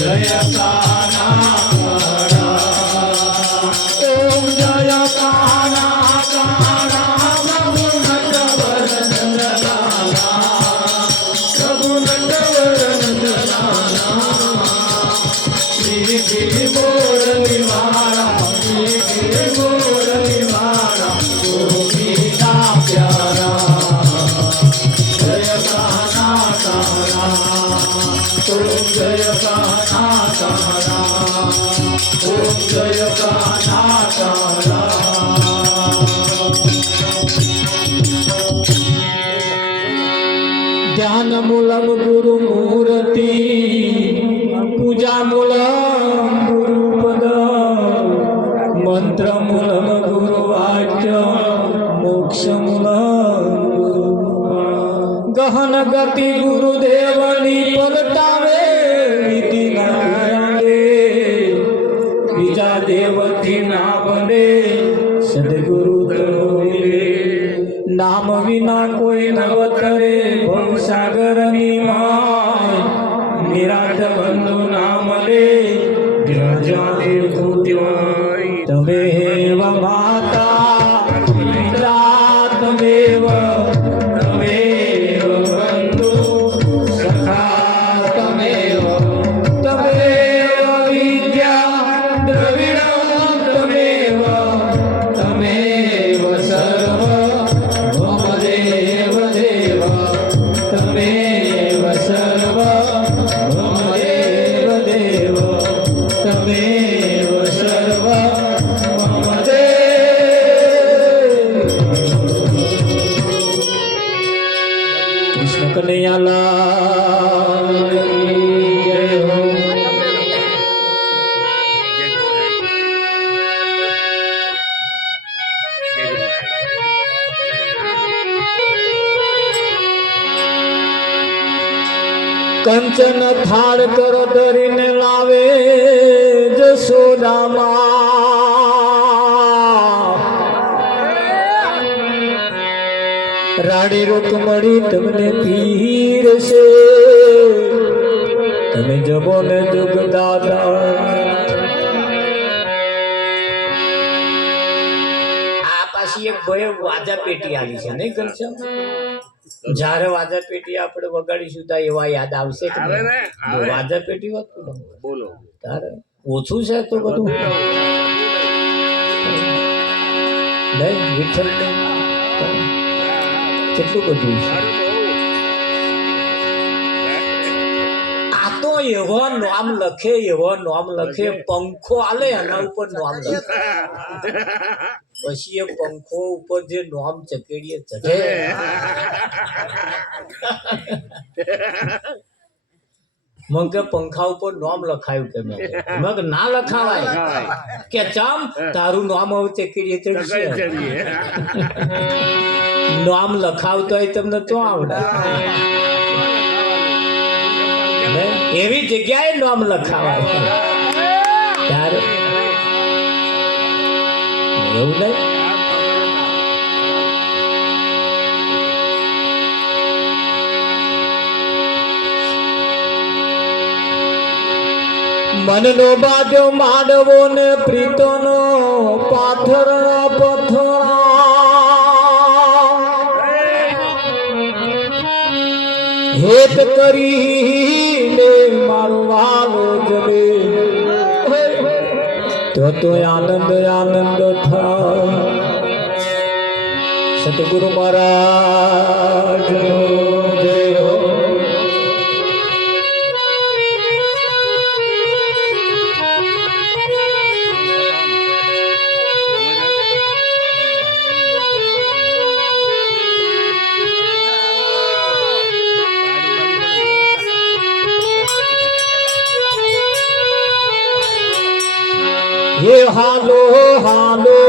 જય કાના ઓમ જય કાના કાના પ્રભુ નટવર નંદલાલા પ્રભુ નટવર નંદલાલા શ્રી શ્રી બોલ નિવારા શ્રી બોલ નિવારા ગોપીના પ્યારા જય કાના કાના ઓમ જય કાના કાના ઓમ જય કાના કાના ધ્યાન મૂલમ ગુરુ મૂર્તિ પૂજા મૂલમ ગુરુ પદ મંત્ર મૂલમ ગુરુ વાક્ય મોક્ષ મૂલમ ગુરુ ગહન ગતિ ગુરુદેવની પલટાવે વિધિ બીજા દેવથી ના બને સદગુરુ નામ વિના કોઈ નવતરે ભવસાગરની માય નિરાટ બંધુ નામ લે જ્યાં તમે માતા પિતા તમેવ બંધુ સખા તમેવ તમેવ વિદ્યા દ્રવિણમ તમેવ તમેવ સર્વ મમ દેવ દેવ તમેવ સર્વ મમ દેવ દેવ તમેવ સર્વ મમ દેવ કૃષ્ણ કનૈયાલાલ જય હો કંચન થાળ કર ધરીને લાવે જશોદામાં રાણી રૂકમણી તમને પીરશે તમે જમો ને જુગ દાદા આ પાછી એક ભાઈ વાજા પેટી આવી છે નહીં ઘનશ્યામ જ્યારે વાજા પેટી આપણે વગાડીશું તો એવા યાદ આવશે કે વાજા પેટી વાત બોલો તારે ઓછું છે તો બધું નહીં વિઠ્ઠલ કેટલું બધું છે આ તો એવો નામ લખે પંખો આલે એના ઉપર નામ લખે પછી એ પંખો ઉપર જે નામ ચકેડીએ ચઢે મને પંખા ઉપર નામ લખાયું કે મેં ના લખાવાય કે ચમ તારું નામ હવે ચકેડીએ ચડશે નામ લખાવતો હોય તમને તો આવડે એવી જગ્યાએ નામ લખાવાય ત્યારે એવું નહીં મનનો બાજો માંડવો ને પ્રીતોનો પાથરના પથરા હેત કરીને મારો વાલો જમે તો આનંદ થાય સતગુરુ મહારાજ જય હો ये हालो हालो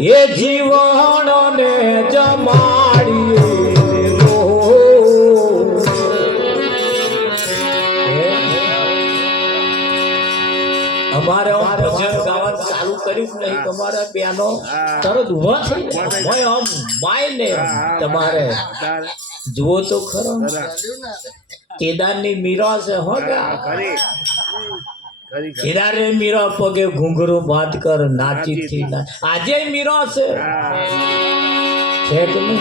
ये जीवन ने जमाड़िए लो हमारे भजन गावन चालू કર્યું નહીં તમારે બેનો તરત ઉભા થઈ ભાઈ આમ માય ને તમારે જુઓ તો ખરો કેદારની મીરો છે હો હીરા રે મીરો પગે ઘૂંઘરું બાદ કર નાચી થી આજે મીરો છે કે નહીં?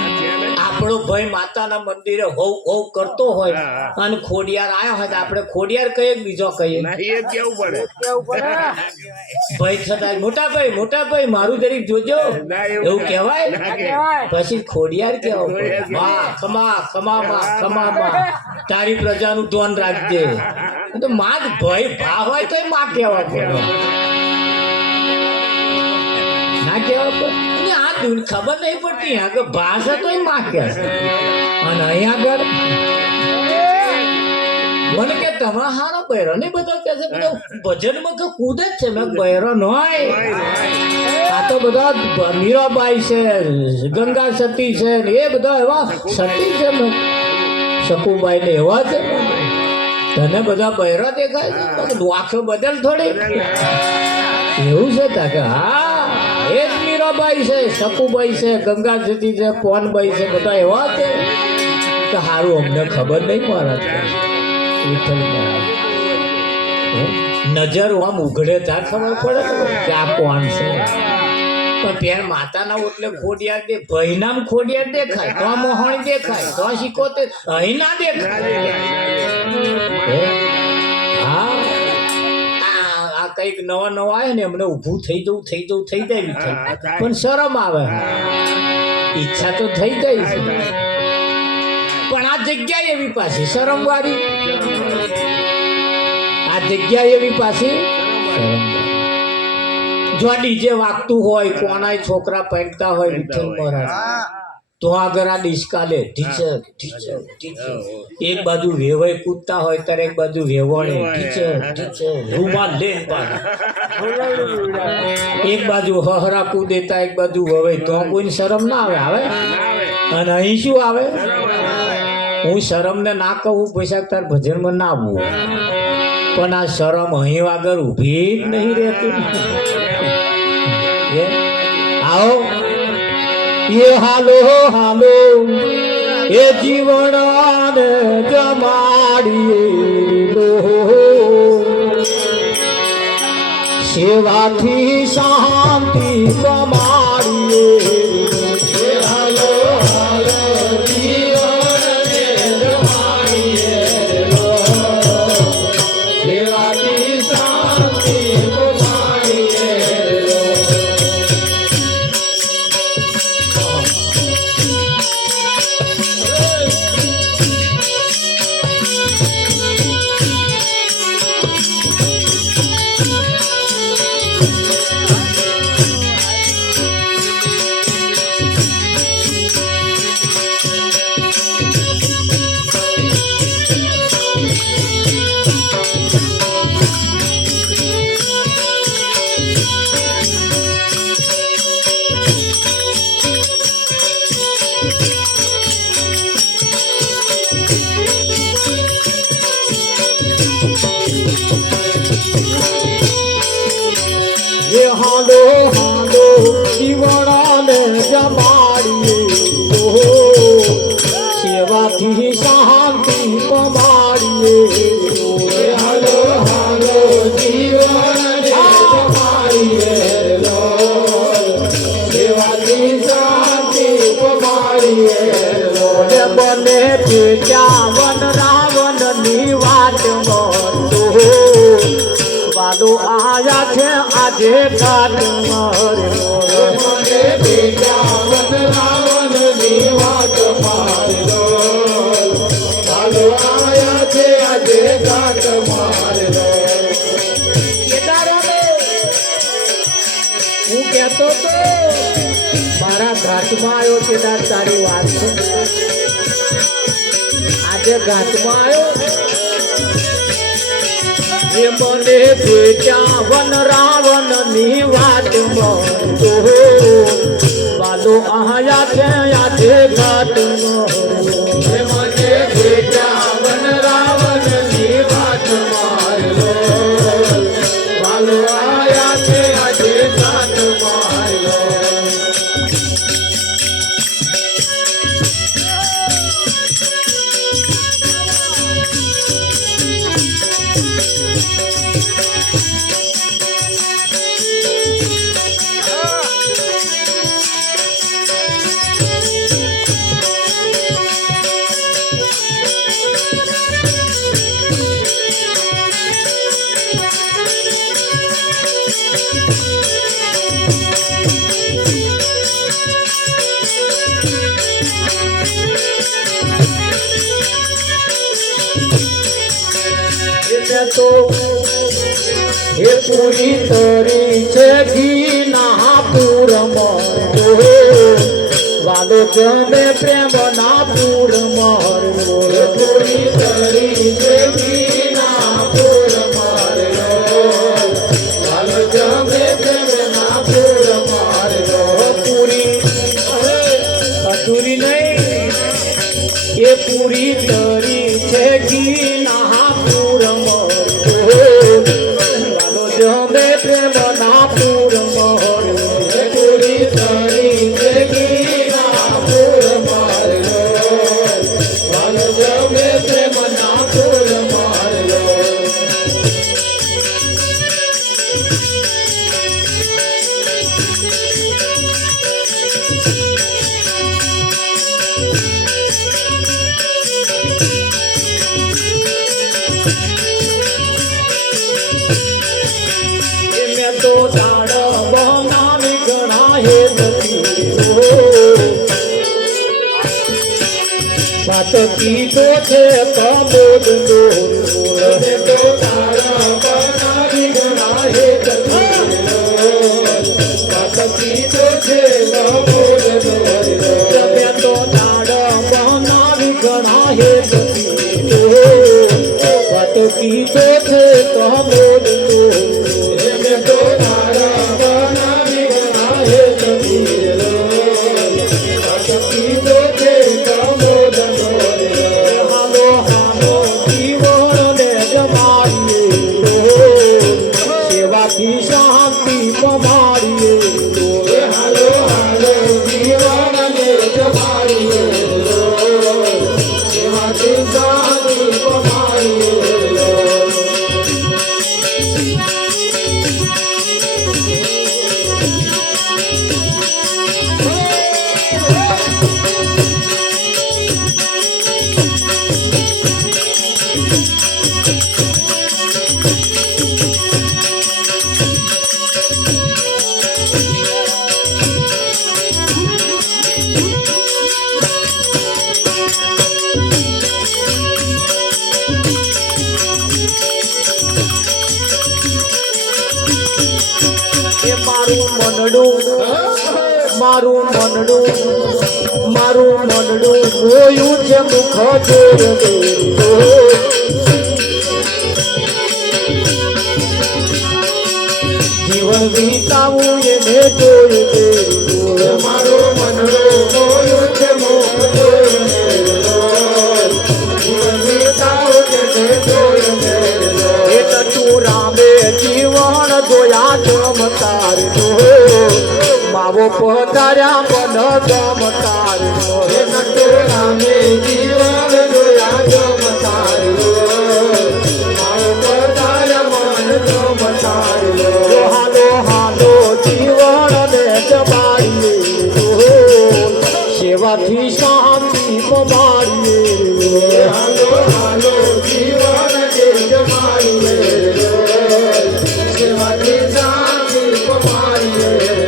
આપણો ભાઈ માતાના મંદિરે હોવ હોવ કરતો હોય અને ખોડિયાર આવ્યો હોય તો આપણે ખોડિયાર કહીએ કે બીજો કહીએ? ભાઈ છતાં મોટા ભાઈ મારું જરીક જોજો એવું કહેવાય? પછી ખોડિયાર કેવો? ખમા ખમા ખમા તારી પ્રજાનું ધ્યાન રાખજે. તો માં ભાઈ ભા હોય તો માં કેવા પડે ના કેવા પડે? આ ખબર નહીં પડતી આગળ ભાષા તો માં કે અને અહીંયા આગળ મને કે તમે હારો બૈરો નહીં બધો કે છે બધો ભજનમાં કે કૂદ જ છે. મેં બૈરો ન આ તો બધા મીરાબાઈ છે, ગંગા સતી છે ને એ બધા એવા સતી છે ને શકુબાઈ ને એવા છે. તને બધા બૈરો દેખાય છે આંખો બદલ થોડી એવું છે તાકે? હા એ જ મીરાબાઈ છે, શકુબાઈ છે, ગંગા સતી છે, પોનબાઈ છે, બધા એવા છે. તો સારું અમને ખબર નહીં મહારાજ. નજર આમ ઉઘડે ત્યાં ખબર પડે કે આ કોણ છે. પણ પેર માતાના એટલે ખોડિયાર દે ભાઈ નામ ખોડિયાર દેખાય તો મોહણી દેખાય તો શીખોતે અહીં ના દેખાય. હા આ કઈક નવા આવે ને એમને ઊભું થઈ જવું થઈ જાય પણ શરમ આવે. ઈચ્છા તો થઈ જાય છે પણ આ જગ્યા એવી પાછી શરમ વાળી. આ જગ્યા એવી પાછી જો ડીજે વાગતું હોય કોનાય છોકરા પહેરતા હોય વિઠ્ઠલ મહારાજ તો આગળ આ ડિસ્કાલે ટીચર એક બાજુ વેવાય કૂદતા હોય ત્યારે એક બાજુ વેવાણે ટીચર રૂમાલ લે એક બાજુ હહરા કૂદેતા એક બાજુ હવે તો કોઈ શરમ ના આવે. અને અહીં શું આવે? હું શરમ ને ના કહું પૈસા તાર ભજનમાં ના આવવું પણ આ શરમ અહીં આગળ ઊભી જ નહીં રહેતી. આવો એ હાલો હાલો એ જીવન જમાડીએ સેવાથી શાંતિ કમાડીએ. હાલો હાલો જીવડાને જમાડીએ સેવાથી શાંતિ કમાડીએ. હાલો હાલો જીવડાને જમાડીએ સેવાથી શાંતિ કમાડીએ. બને પેચાવન રાવણ ની વાત મળતો વાલો આયા છે આજે કાટ માર્યો. રાવણ ની વાત માર્યો વાલો આયા છે આજે કાટ માર્યો. હું કહેતો તો મારા ઘાટમાં આવ્યો કેદાર તારી વાત છે આજે ઘાટમાં આવ્યો મને પેચાવન રાવણ ની વાત મળતો વાલો આયા છે આજે ઘાટ મને પેચાવન રાવણ ની વાત માર્યો વાલો આયા છે આજે ઘાટ માર્યો. તો હે પૂરી તરી છે ઘી ના પૂર મરજો વાલો જમે પ્રેમ ના પૂર મરજો પૂરી તરી છે ઘી ના પૂર મરજો વાલો જમે પ્રેમ ના પૂર મરજો પૂરી અધૂરી નહીં એ પૂરી તરી છે ઘી ના પૂર જમે પ્રેમ ના પૂર મરજો પૂરી તરી જગી ના પૂર મરજો વાલો જમે પ્રેમ ના પૂર મરજો તો દાડ બનાવી ઘણા હે વાત કીધો છે કબોદ તો દાડ બનાવી ઘણા હે વાત કીધો છે કબોદ તમે તો દાડ બનાવી ઘણા હે વાત કીધો છે કબોદ શાંતિ પમાડીએ હાલો હાલો જીવન ને જમાડીએ શાંતિ પમાડીએ મારું મનડું જોયું છે મુખ જીવન વિતાવું એને જોયું મારું મનડું જોયું છે મુખ જીવન વિતાવું એને જોયું તું રામે જીવન જોયા ચમકાર માવો પધાર્યા મન ગમકાર રામે જીવન જોયા ચમકાર માવો પધાર્યા મન ગમકાર હાલો હાલો જીવન ને જમાડીએ સેવાથી શાંતિ પમાડીએ હાલો હાલો જીવન ને જમાડીએ સેવાથી શાંતિ પમાડીએ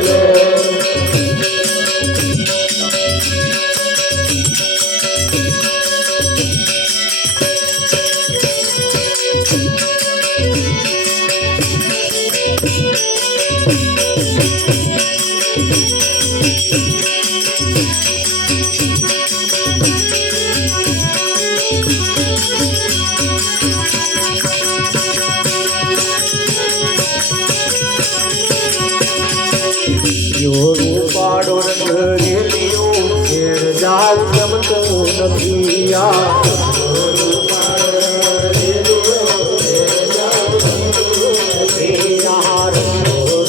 રૂપાડો રંગેલીઓ ઘેર જાવ ગમતો નથી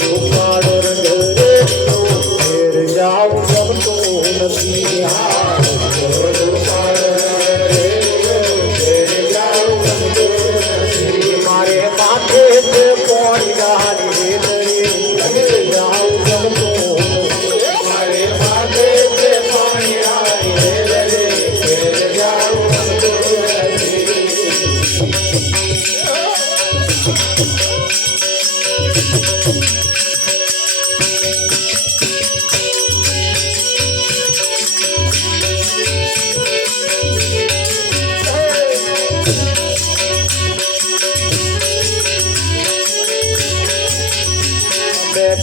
રૂપાડો રંગેલીઓ ઘેર જાવ ગમતો નથી મારે માથે છે પોણી ગાડી જાઉં મારે માથે છે પોણી ગાડી જાઉં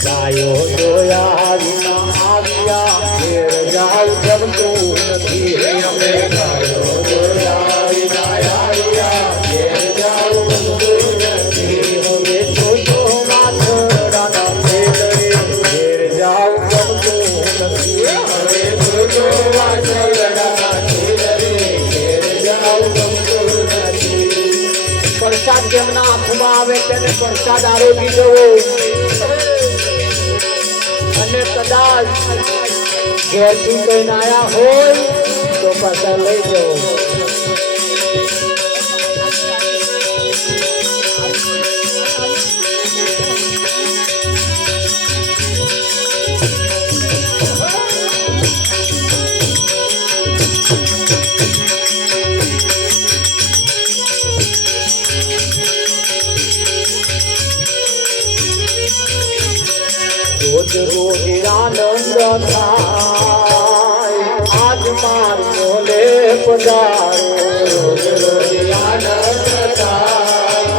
ગાયો જોયા વિના આવ્યા ઘેર જાવ ગમતું નથી અમે ગાયો જોયા વિના આવ્યા ઘેર જાવ ગમતું નથી હવે છોટો માથડાના ખેતરે ઘેર જાવ ગમતું નથી હવે છોટો માથડાના ખેતરે ઘેર જાવ ગમતું નથી પ્રસાદ જેમના હાથમાં આવે તેને પ્રસાદ આરોગી જવો અને કદાચ ઘેરથી કોઈ નાયા હોય તો પાછા લઈ જવો રોજ રોજ આનંદ થાય આજ માર બોલે પધારો રોજ રોજ આનંદ થાય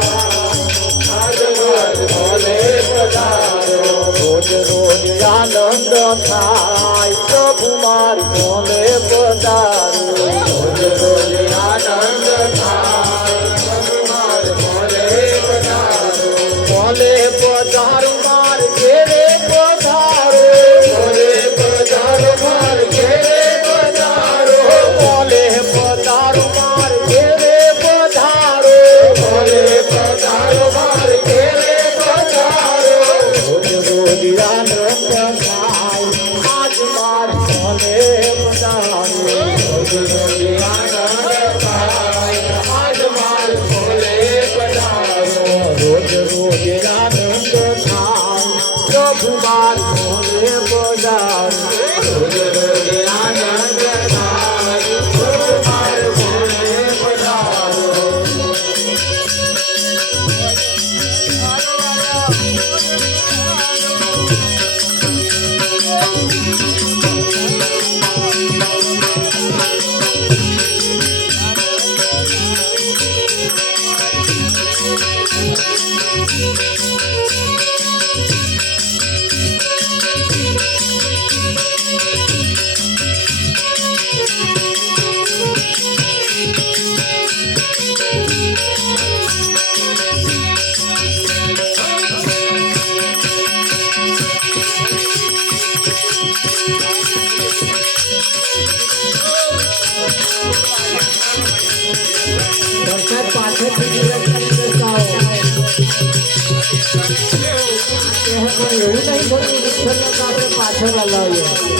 આજ માર બોલે પધારો રોજ રોજ આનંદ થાય પ્રભુ માર બોલે પધારો રોજ રોજ આનંદ થાય પ્રભુ માર બોલે પધારો બોલે પધારો માર ઘેરે પાછળ લાવીએ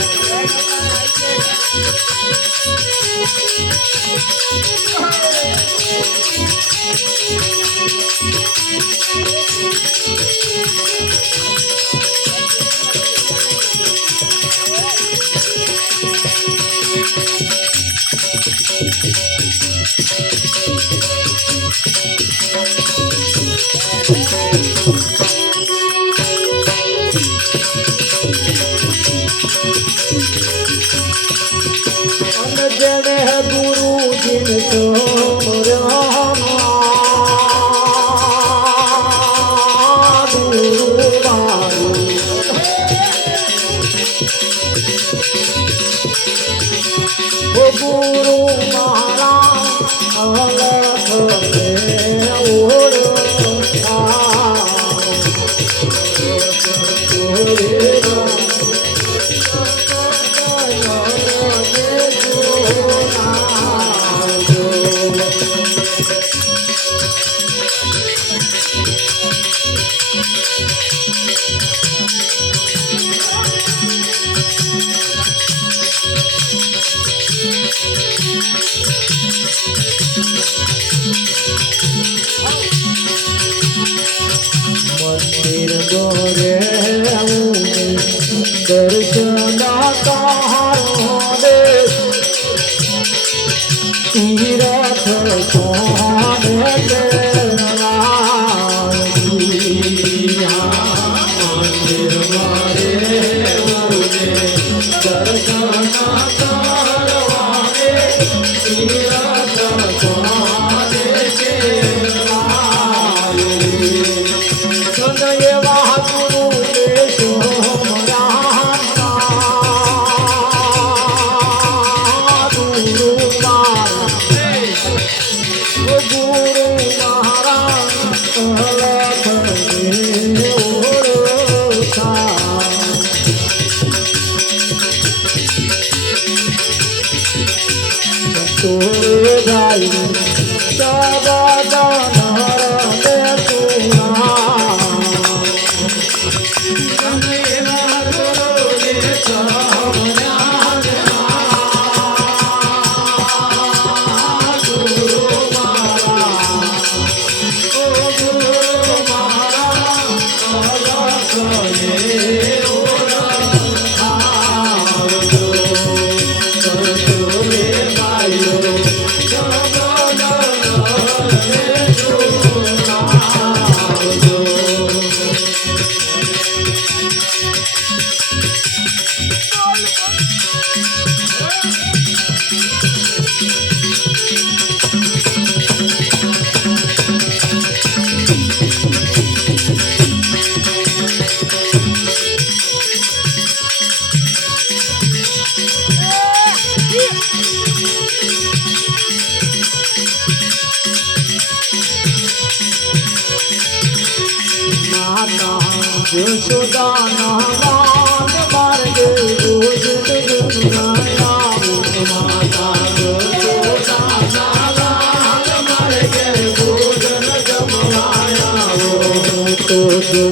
ગુરુ જીન गोरे दर्शना तारो दे तीरथ सोने तेरा मंदिर मारे दर्शना तारवाने तीरथ सोने तेरा सनये गुरु यशोदाना मान मार्गे रोज दुनिया माता यशोदाना मान मार्गे रोज जमवाया तो जो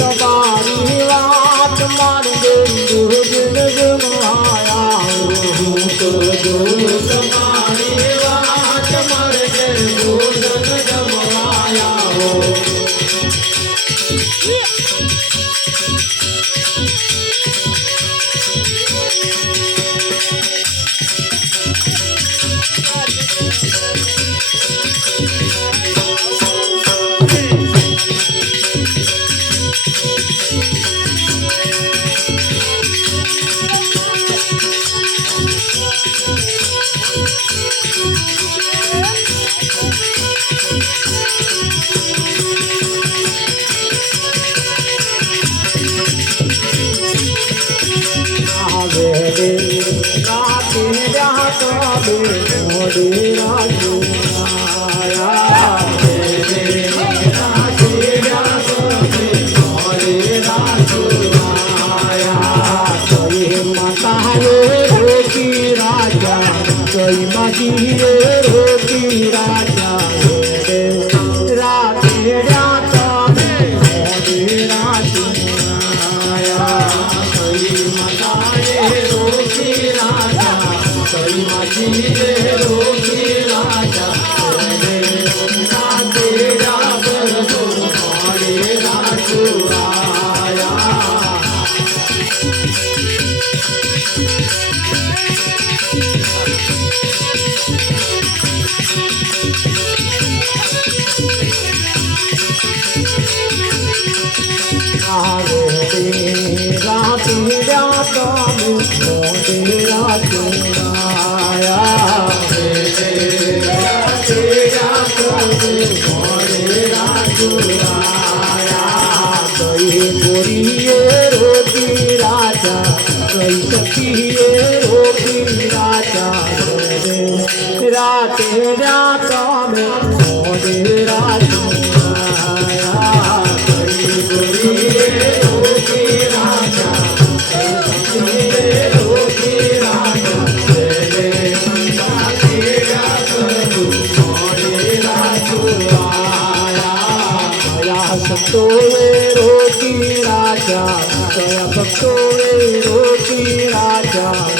तुम्हारी बात मार्गे रोज जमवाया तो जो तुम्हारी बात मार्गे रोज जमवाया राजा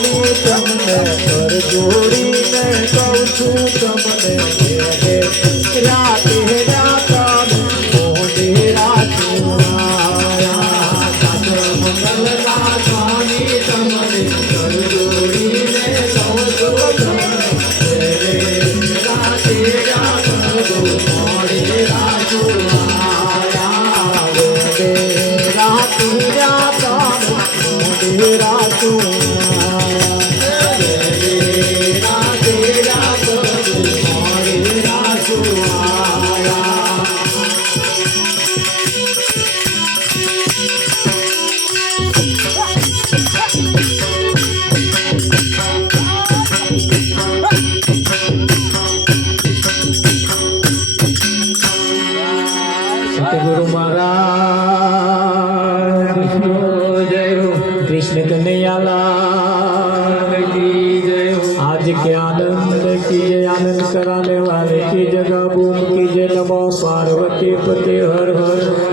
સ્વામી તમને કર જોડીને કહું છું તમને રાતે રાતા મોઢે રાખું મંગલના સ્વામી તમને કર જોડીને કહું છું તમને રાતે રાતા મોઢે રાખું રાતે રાતા મોઢે રાખું गुरु महाराज जय हो कृष्ण कन्हैया लाल की जय हो आज के आनंद की जय आनंद कराने वाले की जगह बूम की जय नमो पार्वती पति हर हर